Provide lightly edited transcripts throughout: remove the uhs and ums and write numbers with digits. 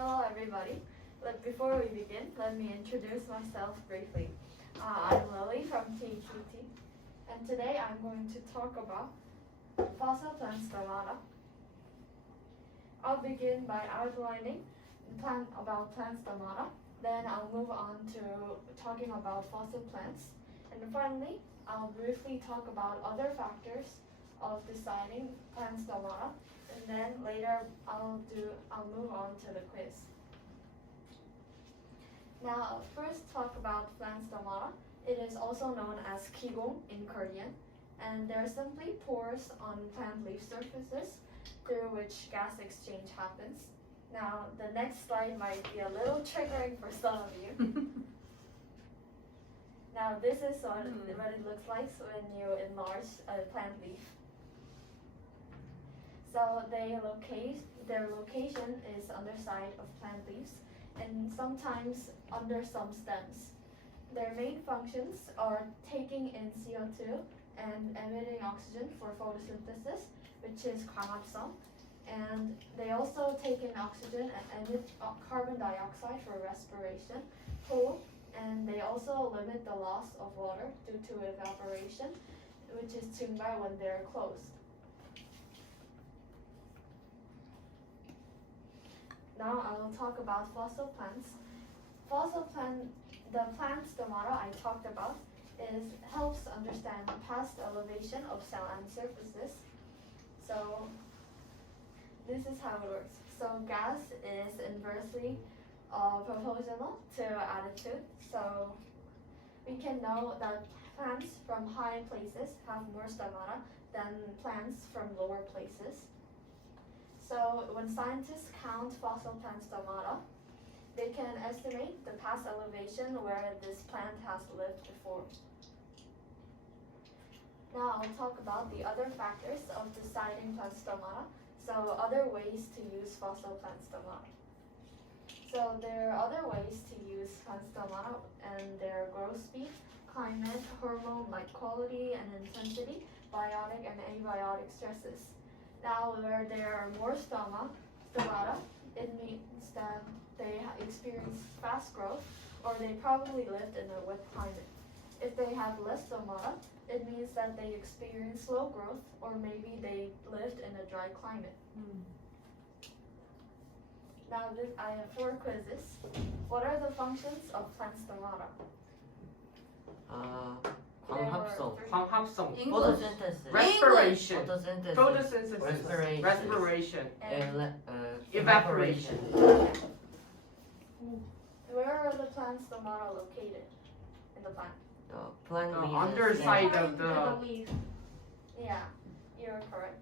Hello everybody. Before we begin, let me introduce myself briefly. I'm Lily from TATT, and today I'm going to talk about fossil plant stomata. I'll begin by outlining about plant stomata, then I'll move on to talking about fossil plants, and finally I'll briefly talk about other factors of deciding plant stomata, and then later I'll move on to the quiz. Now I'll first talk about plant stomata. It is also known as kigong in Korean, and they're simply pores on plant leaf surfaces through which gas exchange happens. Now the next slide might be a little triggering for some of you. Now this is what it looks like when you enlarge a plant leaf. So their location is underside of plant leaves and sometimes under some stems. Their main functions are taking in CO2 and emitting oxygen for photosynthesis, which is 광합성, and they also take in oxygen and emit carbon dioxide for respiration, and they also limit the loss of water due to evaporation, which is 증발 when they're closed. Now I will talk about fossil plants. The plant stomata I talked about helps understand the past elevation of saline surfaces. So this is how it works. So gas is inversely proportional to altitude. So we can know that plants from high places have more stomata than plants from lower places. So when scientists count fossil plant stomata, they can estimate the past elevation where this plant has lived before. Now I'll talk about the other factors of deciding plant stomata, so other ways to use fossil plant stomata. So there are other ways to use plant stomata, and their growth speed, climate, hormone like quality and intensity, biotic and abiotic stresses. Now, where there are more stomata, it means that they experience fast growth, or they probably lived in a wet climate. If they have less stomata, it means that they experience slow growth, or maybe they lived in a dry climate. Now, I have 4 quizzes. What are the functions of plant stomata? 광합성, Photosynthesis. respiration, Photosynthesis. respiration, And evaporation. where are the plant stomata located in the plant? Plant The leaves. underside of the leaf. Yeah, you're correct.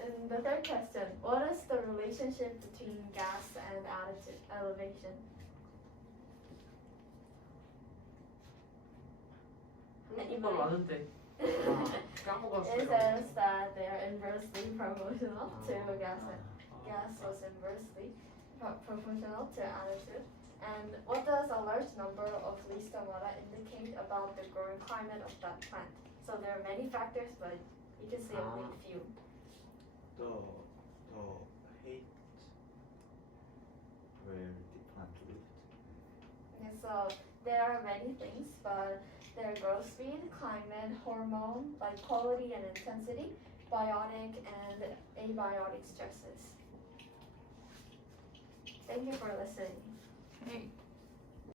And the third question, what is the relationship between gas and altitude elevation? 한국말 많은데 It 까먹었어요. says that they are inversely proportional to gas was inversely proportional to altitude. And what does a large number of leaf stomata indicate about the growing climate of that plant? So there are many factors, but you can say only a few. The height where the plant lived. And so there are many things, but their growth speed, climate, hormone like quality and intensity, biotic and abiotic stresses. Thank you for listening. Hey.